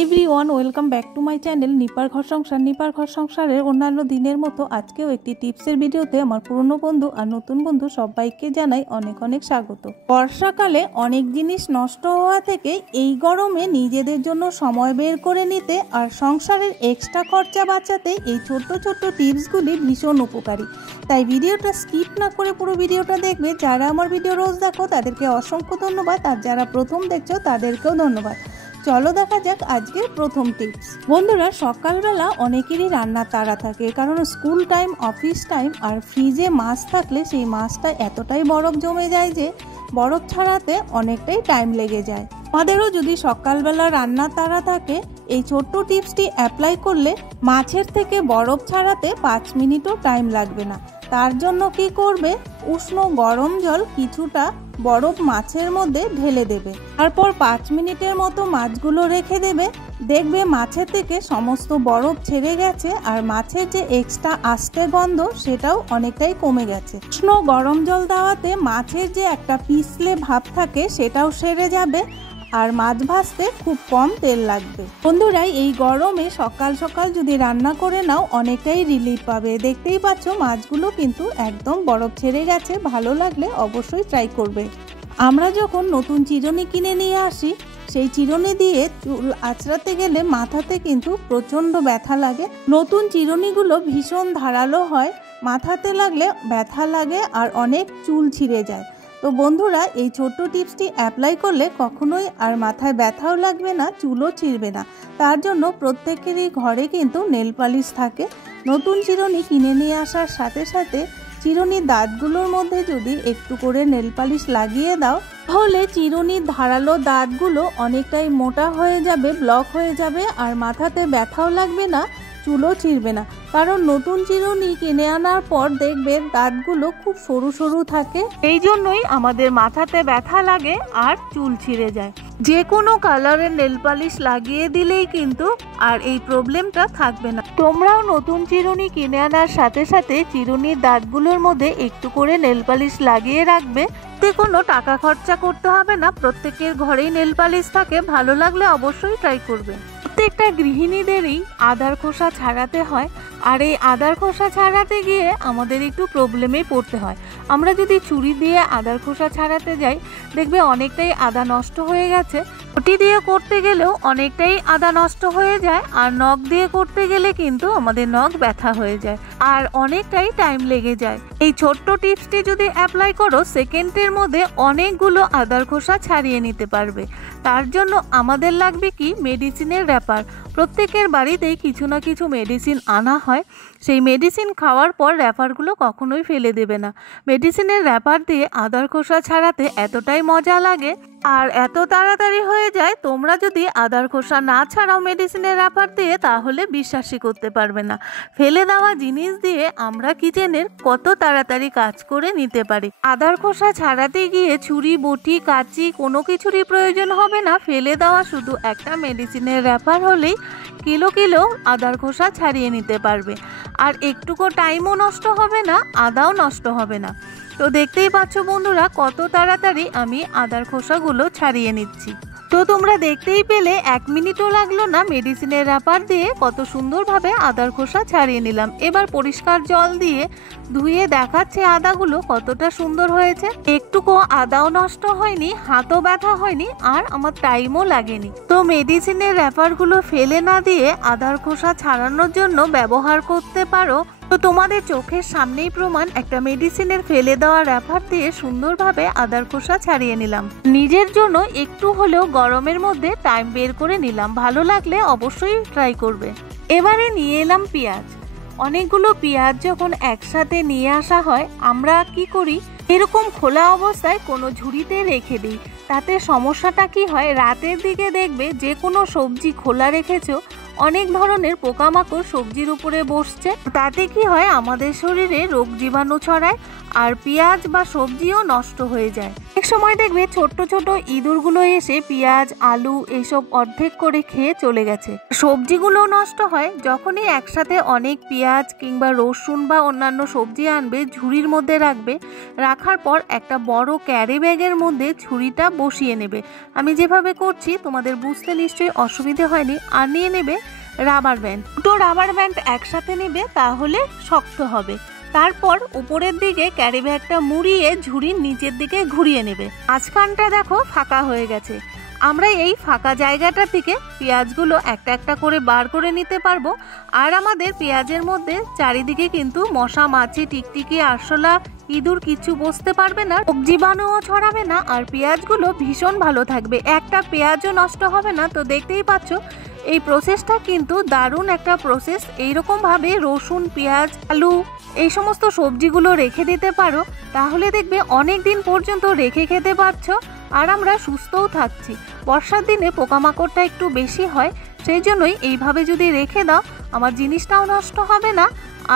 Everyone welcome back to my channel নিপার ঘর সংসার। নিপার ঘর সংসারের অন্যান্য দিনের মতো আজকেও একটি টিপসের ভিডিওতে আমার পুরনো বন্ধু আর নতুন বন্ধু সবাইকে জানাই অনেক অনেক স্বাগত। বর্ষাকালে অনেক জিনিস নষ্ট হওয়া থেকে এই গরমে নিজেদের জন্য সময় বের করে নিতে আর সংসারের এক্সট্রা খরচা বাঁচাতে এই ছোট্ট ছোট্ট টিপসগুলি ভীষণ উপকারী। তাই ভিডিওটা স্কিপ না করে পুরো ভিডিওটা দেখবে। যারা আমার ভিডিও রোজ দেখো তাদেরকে অসংখ্য ধন্যবাদ, আর যারা প্রথম দেখছো তাদেরকেও ধন্যবাদ। চলো দেখা যাক আজকের প্রথম টিপস। বন্ধুরা, সকালবেলা অনেকেরই রান্নার তাড়া থাকে, কারণ স্কুল টাইম, অফিস টাইম, আর ফ্রিজে মাছ থাকলে সেই মাছটা এতটাই বরফ জমে যায় যে বরফ ছাড়াতে অনেকটাই টাইম লেগে যায়। আমাদেরও যদি সকালবেলা রান্নার তাড়া থাকে, এই ছোট্ট টিপসটি অ্যাপ্লাই করলে মাছের থেকে বরফ ছাড়াতে 5 মিনিটও টাইম লাগবে না। তার জন্য কি করবে, উষ্ণ গরম জল কিছুটা বরফ মাছের মধ্যে ঢেলে দেবে। তারপর 5 মিনিটের মতো মাছগুলো রেখে দেবে। দেখবে মাছের থেকে সমস্ত বরফ ছেড়ে গেছে আর মাছের যে এক্সট্রা আষ্টে গন্ধ সেটাও অনেকটাই কমে গেছে। উষ্ণ গরম জল দেওয়াতে মাছের যে একটা পিছলে ভাব থাকে সেটাও সেরে যাবে আর মাছ ভাজতে খুব কম তেল লাগবে। বন্ধুরা, এই গরমে সকাল সকাল যদি রান্না করে নাও অনেকটাই রিলিফ পাবে। দেখতেই পাচ্ছ মাছগুলো কিন্তু একদম বরফ ছেড়ে গেছে। ভালো লাগলে অবশ্যই ট্রাই করবে। আমরা যখন নতুন চিরুনি কিনে নিয়ে আসি, সেই চিরুনি দিয়ে চুল আঁচড়াতে গেলে মাথাতে কিন্তু প্রচণ্ড ব্যথা লাগে। নতুন চিরুনিগুলো ভীষণ ধারালো হয়, মাথাতে লাগলে ব্যথা লাগে আর অনেক চুল ছিঁড়ে যায়। তো বন্ধুরা, এই ছোট্ট টিপসটি অ্যাপ্লাই করলে কখনোই আর মাথায় ব্যথাও লাগবে না, চুলও ছিঁড়বে না। তার জন্য প্রত্যেকেরই ঘরে কিন্তু নেল পালিশ থাকে। নতুন চিরুনি কিনে নিয়ে আসার সাথে সাথে চিরুনির দাঁতগুলোর মধ্যে যদি একটু করে নেল পালিশ লাগিয়ে দাও, তাহলে চিরুনির ধারালো দাঁতগুলো অনেকটাই মোটা হয়ে যাবে, ব্লক হয়ে যাবে, আর মাথাতে ব্যথাও লাগবে না, চুলও ছিঁড়বে না। কারণ নতুন চিরুনি কিনে আনার পর দেখবে দাঁতগুলো খুব সরু সরু থাকে, এই জন্যই আমাদের মাথাতে ব্যথা লাগে আর চুল ছিঁড়ে যায়। যে কোনো কালারের নেল পালিশ লাগিয়ে দিলেই কিন্তু আর এই প্রবলেমটা থাকবে না। তোমরাও নতুন চিরুনি কিনে আনার সাথে সাথে চিরুনির দাঁতগুলোর মধ্যে একটু করে নেল পালিশ লাগিয়ে রাখবে। এতে কোনো টাকা খরচা করতে হবে না, প্রত্যেকের ঘরেই নেল পালিশ থাকে। ভালো লাগলে অবশ্যই ট্রাই করবে। প্রত্যেকটা গৃহিণীদেরই আদার খোসা ছাড়াতে হয়, আর এই আদার খোসা ছাড়াতে গিয়ে আমাদের একটু প্রবলেমে পড়তে হয়। আমরা যদি ছুরি দিয়ে আদার খোসা ছাড়াতে যাই, দেখবে অনেকটাই আদা নষ্ট হয়ে গেছে। ছুরি দিয়ে করতে গেলেও অনেকটাই আদা নষ্ট হয়ে যায়, আর নখ দিয়ে করতে গেলে কিন্তু আমাদের নখ ব্যথা হয়ে যায় আর অনেকটাই টাইম লেগে যায়। এই ছোট্ট টিপসটি যদি অ্যাপ্লাই করো, সেকেন্ডের মধ্যে অনেকগুলো আদার খোসা ছাড়িয়ে নিতে পারবে। তার জন্য আমাদের লাগবে কি, মেডিসিনের র্যাপার। প্রত্যেকের বাড়িতেই কিছু না কিছু মেডিসিন আনা হয়। সেই মেডিসিন খাওয়ার পর র্যাপারগুলো কখনোই ফেলে দেবে না। মেডিসিনের র্যাপার দিয়ে আদার খোসা ছাড়াতে এতটাই মজা লাগে আর এত তাড়াতাড়ি হয়ে যায়, তোমরা যদি আদার খোসা না ছাড়াও মেডিসিনের র্যাপার দিয়ে, তাহলে বিশ্বাসই করতে পারবে না ফেলে দেওয়া জিনিস দিয়ে আমরা কিচেনের কত তাড়াতাড়ি কাজ করে নিতে পারি। আদার খোসা ছাড়াতে গিয়ে ছুরি, বটি, কাঁচি কোনো কিছুরই প্রয়োজন হবে না। ফেলে দেওয়া শুধু একটা মেডিসিনের র্যাপার হলেই কিলো কিলো আদার খোসা ছাড়িয়ে নিতে পারবে, আর একটুকু টাইমও নষ্ট হবে না, আদাও নষ্ট হবে না। তো দেখতেই পাচ্ছ বন্ধুরা, কত তাড়াতাড়ি আমি আদার খোসাগুলো ছাড়িয়ে নিচ্ছি। তো তোমরা দেখতেই পেলে 1 মিনিটও লাগলো না, মেডিসিনের র্যাপার দিয়ে কত সুন্দরভাবে আদার খোসা ছাড়িয়ে নিলাম। এবার পরিষ্কার জল দিয়ে ধুয়ে দেখাচ্ছে আদাগুলো কতটা সুন্দর হয়েছে। একটুকু আদাও নষ্ট হয়নি, হাতও ব্যথা হয়নি, আর আমার টাইমও লাগেনি। তো মেডিসিনের র্যাপারগুলো ফেলে না দিয়ে আদার খোসা ছাড়ানোর জন্য ব্যবহার করতে পারো। তো তোমাদের চোখের সামনেই প্রমাণ, একটা মেডিসিনের ফেলে দেওয়া র্যাপার দিয়ে সুন্দরভাবে আদার খোসা ছাড়িয়ে নিলাম। নিজের জন্য একটু হলেও গরমের মধ্যে টাইম বের করে নিলাম। ভালো লাগলে অবশ্যই ট্রাই করবে। এবারে নিয়ে এলাম পেঁয়াজ। অনেকগুলো পেঁয়াজ যখন একসাথে নিয়ে আসা হয়, আমরা কি করি, এরকম খোলা অবস্থায় কোনো ঝুড়িতে রেখে দিই। তাতে সমস্যাটা কি হয়, রাতের দিকে দেখবে যে কোনো সবজি খোলা রেখেছো, অনেক ধরনের পোকামাকড় সবজির উপরে বসছে। তাতে কি হয়, আমাদের শরীরে রোগ জীবাণু ছড়ায় আর পেঁয়াজ বা সবজিও নষ্ট হয়ে যায়। এক সময় দেখবে ছোট্ট ছোট ইঁদুরগুলো এসে পেঁয়াজ আলু এইসব অর্ধেক করে খেয়ে চলে গেছে। সবজিগুলো নষ্ট হয় যখনই একসাথে অনেক পেঁয়াজ কিংবা রসুন বা অন্যান্য সবজি আনবে, ঝুড়ির মধ্যে রাখবে, রাখার পর একটা বড় ক্যারি ব্যাগের মধ্যে ঝুড়িটা বসিয়ে নেবে। আমি যেভাবে করছি তোমাদের বুঝতে নিশ্চয়ই অসুবিধে হয়নি। আর নিয়ে নেবে রাবার ব্যান্ড, দুটো রাবার ব্যান্ড একসাথে নেবে, তাহলে শক্ত হবে। তারপর উপরের দিকে ক্যারি ব্যাগটা মুড়িয়ে ঝুড়ির নিচের দিকে ঘুরিয়ে নেবে। মাঝখানটা দেখো ফাঁকা হয়ে গেছে। আমরা এই ফাঁকা জায়গাটা থেকে পেঁয়াজগুলো একটা একটা করে বার করে নিতে পারবো। আর আমাদের পেঁয়াজের মধ্যে চারিদিকে কিন্তু মশা মাছি টিকটিকি আরশোলা ইঁদুর কিছু বসতে পারবে না, রোগ জীবাণুও ছড়াবে না, আর পেঁয়াজগুলো ভীষণ ভালো থাকবে, একটা পেঁয়াজও নষ্ট হবে না। তো দেখতেই পাচ্ছ এই প্রসেসটা কিন্তু দারুণ একটা প্রসেস। এইরকম ভাবে রসুন পেঁয়াজ আলু এই সমস্ত সবজিগুলো রেখে দিতে পারো, তাহলে দেখবে অনেক দিন পর্যন্ত রেখে খেতে পারছো আর আমরা সুস্থও থাকছি। বর্ষার দিনে পোকামাকড়টা একটু বেশি হয়, সেই জন্যই এইভাবে যদি রেখে দাও আমার জিনিসটাও নষ্ট হবে না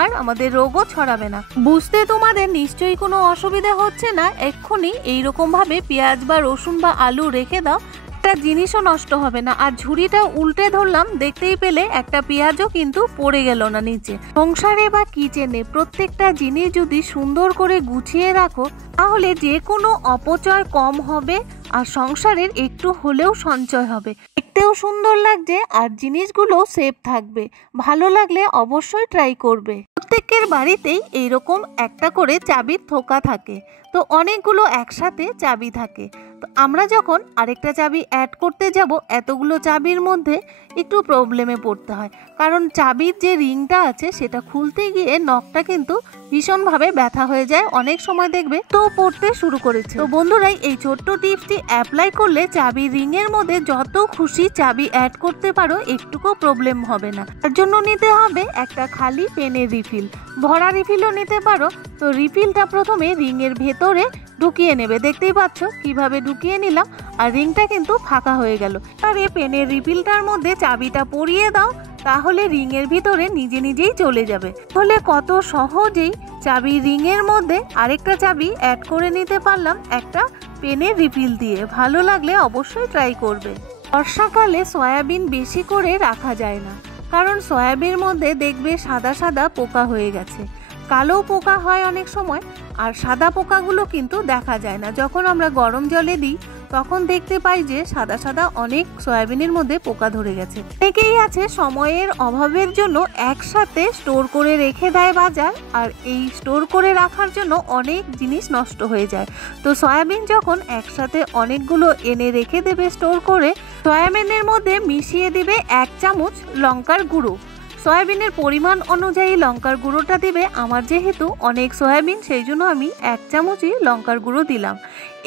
আর আমাদের রোগও ছড়াবে না। বুঝতে তোমাদের নিশ্চয়ই কোনো অসুবিধা হচ্ছে না। এক্ষুনি এইরকম ভাবে পেঁয়াজ বা রসুন বা আলু রেখে দাও, একটা জিনিসও নষ্ট হবে না। আর ঝুড়িটা উল্টে ধরলাম, দেখতেই পেলে একটা পেঁয়াজও কিন্তু পড়ে গেল না নিচে। সংসারে বা কিচেনে প্রত্যেকটা জিনিস যদি সুন্দর করে গুছিয়ে রাখো, তাহলে যে কোনো অপচয় কম হবে আর সংসারের একটু হলেও সঞ্চয় হবে, দেখতেও সুন্দর লাগছে আর জিনিসগুলো সেফ থাকবে। ভালো লাগলে অবশ্যই ট্রাই করবে। প্রত্যেকের বাড়িতেই এইরকম একটা করে চাবির থোকা থাকে, তো অনেকগুলো একসাথে চাবি থাকে। তো আমরা যখন আরেকটা চাবি অ্যাড করতে যাব, এতগুলো চাবির মধ্যে একটু প্রবলেমে পড়তে হয়, কারণ চাবির যে রিংটা আছে সেটা খুলতে গিয়ে নখটা কিন্তু ভীষণভাবে ব্যথা হয়ে যায়। অনেক সময় দেখবে তো পড়তে শুরু করেছে। তো বন্ধুরাই এই ছোট্ট টিপসটি অ্যাপ্লাই করলে চাবি রিংয়ের মধ্যে যত খুশি চাবি অ্যাড করতে পারো, একটুকু প্রবলেম হবে না। তার জন্য নিতে হবে একটা খালি পেনের রিফিল, ভরা রিফিলও নিতে পারো। তো রিফিলটা প্রথমে রিংয়ের ভেতরে ঢুকিয়ে নেবে, দেখতেই পাচ্ছ কিভাবে ঢুকিয়ে নিলাম আর রিংটা কিন্তু ফাঁকা হয়ে গেল। আর এই পেনের রিফিলটার মধ্যে চাবিটা পরিয়ে দাও, তাহলে রিংয়ের ভিতরে নিজে নিজেই চলে যাবে। তাহলে কত সহজেই চাবি রিংয়ের মধ্যে আরেকটা চাবি অ্যাড করে নিতে পারলাম একটা পেনের রিফিল দিয়ে। ভালো লাগলে অবশ্যই ট্রাই করবে। বর্ষাকালে সয়াবিন বেশি করে রাখা যায় না, কারণ সয়াবিনের মধ্যে দেখবে সাদা সাদা পোকা হয়ে গেছে। কালো পোকা হয় অনেক সময়, আর সাদা পোকাগুলো কিন্তু দেখা যায় না। যখন আমরা গরম জলে দিই তখন দেখতে পাই যে সাদা সাদা অনেক সয়াবিনের মধ্যে পোকা ধরে গেছে। অনেকেই আছে সময়ের অভাবের জন্য একসাথে স্টোর করে রেখে দেয় বাজার, আর এই স্টোর করে রাখার জন্য অনেক জিনিস নষ্ট হয়ে যায়। তো সয়াবিন যখন একসাথে অনেকগুলো এনে রেখে দেবে স্টোর করে, সয়াবিনের মধ্যে মিশিয়ে দিবে 1 চামচ লঙ্কার গুঁড়ো। সয়াবিনের পরিমাণ অনুযায়ী লঙ্কার গুঁড়োটা দিবে। আমার যেহেতু অনেক সয়াবিন, সেই জন্য আমি 1 চামচই লঙ্কার গুঁড়ো দিলাম।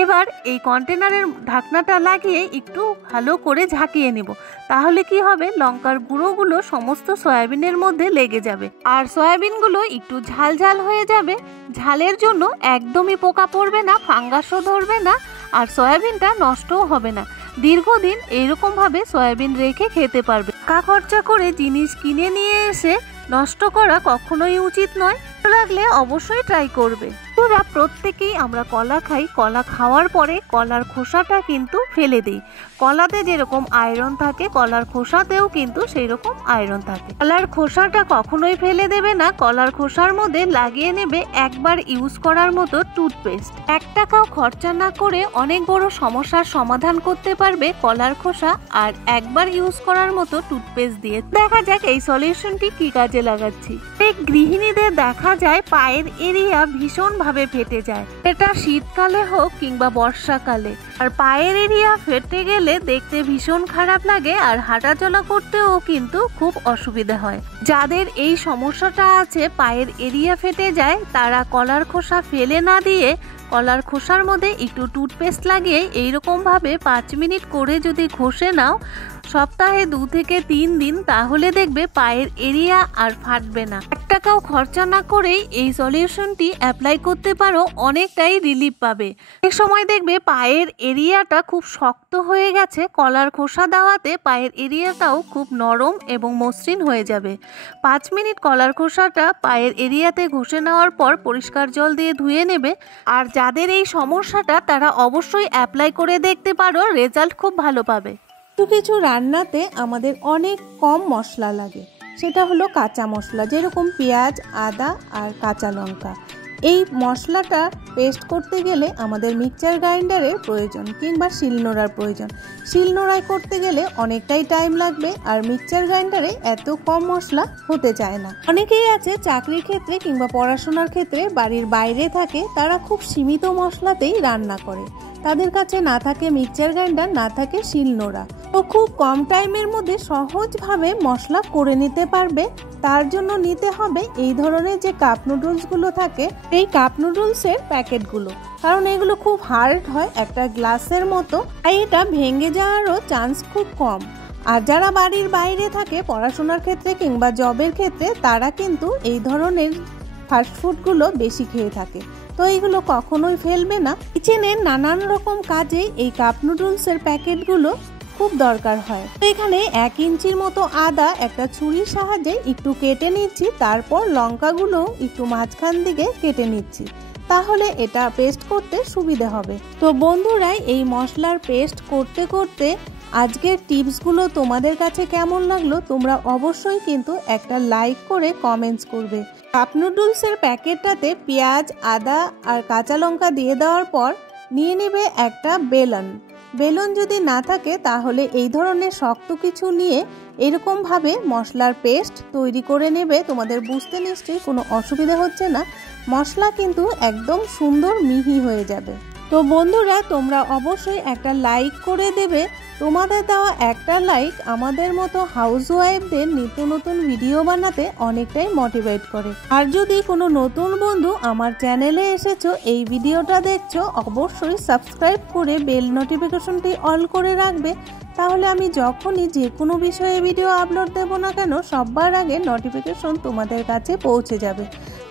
এবার এই কন্টেনারের ঢাকনাটা লাগিয়ে একটু ভালো করে ঝাঁকিয়ে নেব, তাহলে কি হবে, লঙ্কার গুঁড়োগুলো সমস্ত সয়াবিনের মধ্যে লেগে যাবে আর সয়াবিনগুলো একটু ঝাল ঝাল হয়ে যাবে। ঝালের জন্য একদমই পোকা পড়বে না, ফাঙ্গাসও ধরবে না, আর সয়াবিনটা নষ্টও হবে না। দীর্ঘদিন এইরকম ভাবে সয়াবিন রেখে খেতে পারবে। টাকা খরচা করে জিনিস কিনে নিয়ে এসে নষ্ট করা কখনোই উচিত নয়। লাগলে অবশ্যই ট্রাই করবে। তোরা প্রত্যেকেই আমরা কলা খাই, কলা খাওয়ার পরে কলার খোসাটা কিন্তু ফেলে দিই। কলাতে যেরকম আয়রন থাকে, কলার খোসাতেও কিন্তু সেই রকম আয়রন থাকে। কলার খোসাটা কখনোই ফেলে দেবে না। কলার খোসার মধ্যে লাগিয়ে নেবে একবার ইউজ করার মতো টুথপেস্ট। 1 টাকাও খরচা না করে অনেক বড় সমস্যার সমাধান করতে পারবে কলার খোসা আর একবার ইউজ করার মতো টুথপেস্ট দিয়ে। দেখা যাক এই সলিউশনটি কি কাজে লাগাচ্ছি। এই গৃহিণীদের দেখা যায় পায়ের এরিয়া ভীষণ ভাবে ফেটে যায়, এটা শীতকালে হোক কিংবা বর্ষাকালে। আর পায়ের এরিয়া ফেটে গেলে দেখতে ভীষণ খারাপ লাগে আর হাঁটাচলা করতেও কিন্তু খুব অসুবিধা হয়। যাদের এই সমস্যাটা আছে, পায়ের এরিয়া ফেটে যায়, তারা কলার খোসা ফেলে না দিয়ে কলার খোসার মধ্যে একটু টুথপেস্ট লাগিয়ে এইরকম ভাবে 5 মিনিট করে যদি ঘষে নাও, সপ্তাহে 2 থেকে 3 দিন, তাহলে দেখবে পায়ের এরিয়া আর ফাটবে না। 1 টাকাও খরচা না করেই এই সলিউশনটি অ্যাপ্লাই করতে পারো, অনেকটাই রিলিফ পাবে। এক সময় দেখবে পায়ের এরিয়াটা খুব শক্ত হয়ে গেছে, কলার খোসা দেওয়াতে পায়ের এরিয়াটাও খুব নরম এবং মসৃণ হয়ে যাবে। 5 মিনিট কলার খোসাটা পায়ের এরিয়াতে ঘষে নেওয়ার পর পরিষ্কার জল দিয়ে ধুয়ে নেবে। আর যাদের এই সমস্যাটা তারা অবশ্যই অ্যাপ্লাই করে দেখতে পারো, রেজাল্ট খুব ভালো পাবে। কিছু রান্নাতে আমাদের অনেক কম মশলা লাগে, সেটা হলো কাঁচা মশলা, যেরকম পেঁয়াজ, আদা আর কাঁচা লঙ্কা। এই মশলাটা পেস্ট করতে গেলে আমাদের মিক্সচার গ্রাইন্ডারের প্রয়োজন কিংবা শিলনোড়ার প্রয়োজন। শিলনোড়ায় করতে গেলে অনেকটাই টাইম লাগবে, আর মিক্সচার গ্রাইন্ডারে এত কম মশলা হতে চায় না। অনেকেই আছে চাকরির ক্ষেত্রে কিংবা পড়াশোনার ক্ষেত্রে বাড়ির বাইরে থাকে, তারা খুব সীমিত মশলাতেই রান্না করে। তাদের কাছে না থাকে মিক্সচার গ্রাইন্ডার, না থাকে শিলনোড়া, তো খুব কম টাইমের মধ্যে সহজভাবে মশলা করে নিতে পারবে। তার জন্য নিতে হবে এই ধরনের যে কাপ নুডলসগুলো থাকে, এই কাপ নুডলসের প্যাকেটগুলো, কারণ এগুলো খুব হার্ড হয়, একটা গ্লাসের মতো, তাই এটা ভেঙে যাওয়ারও চান্স খুব কম। আর যারা বাড়ির বাইরে থাকে পড়াশোনার ক্ষেত্রে কিংবা জবের ক্ষেত্রে, তারা কিন্তু এই ধরনের ফাস্টফুডগুলো বেশি খেয়ে থাকে, তো এইগুলো কখনোই ফেলবে না। কিচেনের নানান রকম কাজে এই কাপ নুডলসের প্যাকেটগুলো খুব দরকার হয়। তো এখানে 1 ইঞ্চির মতো আদা একটা ছুরির সাহায্যে একটু কেটে নিচ্ছি, তারপর লঙ্কাগুলো একটু মাঝখান দিকে কেটে নিচ্ছি, তাহলে এটা পেস্ট করতে সুবিধে হবে। তো বন্ধুরা, এই মশলার পেস্ট করতে করতে আজকের টিপসগুলো তোমাদের কাছে কেমন লাগলো তোমরা অবশ্যই কিন্তু একটা লাইক করে কমেন্টস করবে। কাপ নুডলসের প্যাকেটটাতে পেঁয়াজ, আদা আর কাঁচা লঙ্কা দিয়ে দেওয়ার পর নিয়ে নেবে একটা বেলন। বেলন যদি না থাকে তাহলে এই ধরনের শক্ত কিছু নিয়ে এরকমভাবে মশলার পেস্ট তৈরি করে নেবে। তোমাদের বুঝতে নিশ্চয়ই কোনো অসুবিধা হচ্ছে না, মশলা কিন্তু একদম সুন্দর মিহি হয়ে যাবে। তো বন্ধুরা, তোমরা অবশ্যই একটা লাইক করে দেবে। তোমাদের দেওয়া একটা লাইক আমাদের মতো হাউসওয়াইফদের নিত্য নতুন ভিডিও বানাতে অনেকটাই মোটিভেট করে। আর যদি কোনো নতুন বন্ধু আমার চ্যানেলে এসেছো, এই ভিডিওটা দেখছো, অবশ্যই সাবস্ক্রাইব করে বেল নোটিফিকেশনটি অল করে রাখবে, তাহলে আমি যখনই যে কোনো বিষয়ে ভিডিও আপলোড দেবো না কেন, সবার আগে নোটিফিকেশন তোমাদের কাছে পৌঁছে যাবে।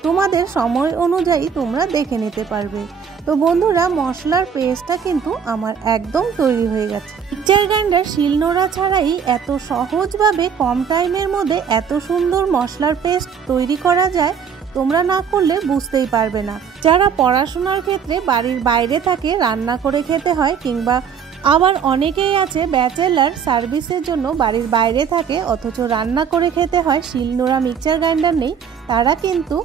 তোমাদের সময় অনুযায়ী তোমরা দেখে নিতে পারবে। তো বন্ধুরা, মশলার পেস্টটা কিন্তু আমার একদম তৈরি হয়ে গেছে। মিক্সচার গ্রাইন্ডার, শিলনোড়া ছাড়াই এত সহজভাবে কম টাইমের মধ্যে এত সুন্দর মশলার পেস্ট তৈরি করা যায়, তোমরা না করলে বুঝতেই পারবে না। যারা পড়াশোনার ক্ষেত্রে বাড়ির বাইরে থাকে, রান্না করে খেতে হয়, কিংবা আবার অনেকেই আছে ব্যাচেলার, সার্ভিসের জন্য বাড়ির বাইরে থাকে অথচ রান্না করে খেতে হয়, শিলনোড়া মিক্সচার গ্রাইন্ডার নেই, তারা কিন্তু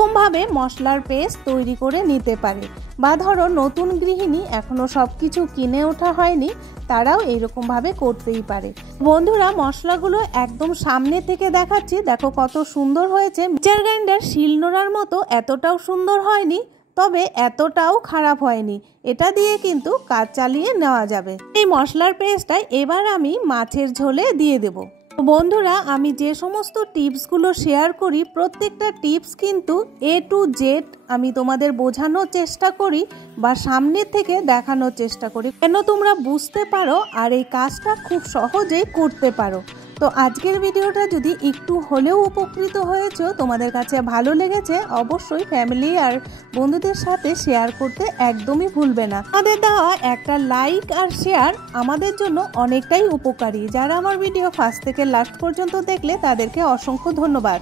এরকমভাবে মশলার পেস্ট তৈরি করে নিতে পারে। বা ধরো নতুন গৃহিণী, এখনো সব কিছু কিনে ওঠা হয়নি, তারাও এইরকমভাবে করতেই পারে। বন্ধুরা, মশলাগুলো একদম সামনে থেকে দেখাচ্ছি, দেখো কত সুন্দর হয়েছে। মিক্সচার গ্রাইন্ডার শিলনোড়ার মতো এতটাও সুন্দর হয়নি, তবে এতটাও খারাপ হয়নি। এটা দিয়ে কিন্তু কাজ চালিয়ে নেওয়া যাবে। এই মশলার পেস্টটা এবার আমি মাছের ঝোলে দিয়ে দেব। বন্ধুরা, আমি যে সমস্ত টিপসগুলো শেয়ার করি, প্রত্যেকটা টিপস কিন্তু A to Z আমি তোমাদের বোঝানোর চেষ্টা করি বা সামনে থেকে দেখানোর চেষ্টা করি, কেন তোমরা বুঝতে পারো আর এই কাজটা খুব সহজেই করতে পারো। তো আজকের ভিডিওটা যদি একটু হলেও উপকৃত হয়েছো, তোমাদের কাছে ভালো লেগেছে, অবশ্যই ফ্যামিলি আর বন্ধুদের সাথে শেয়ার করতে একদমই ভুলবে না। আমাদের দেওয়া একটা লাইক আর শেয়ার আমাদের জন্য অনেকটাই উপকারী। যারা আমার ভিডিও ফার্স্ট থেকে লাস্ট পর্যন্ত দেখলে তাদেরকে অসংখ্য ধন্যবাদ।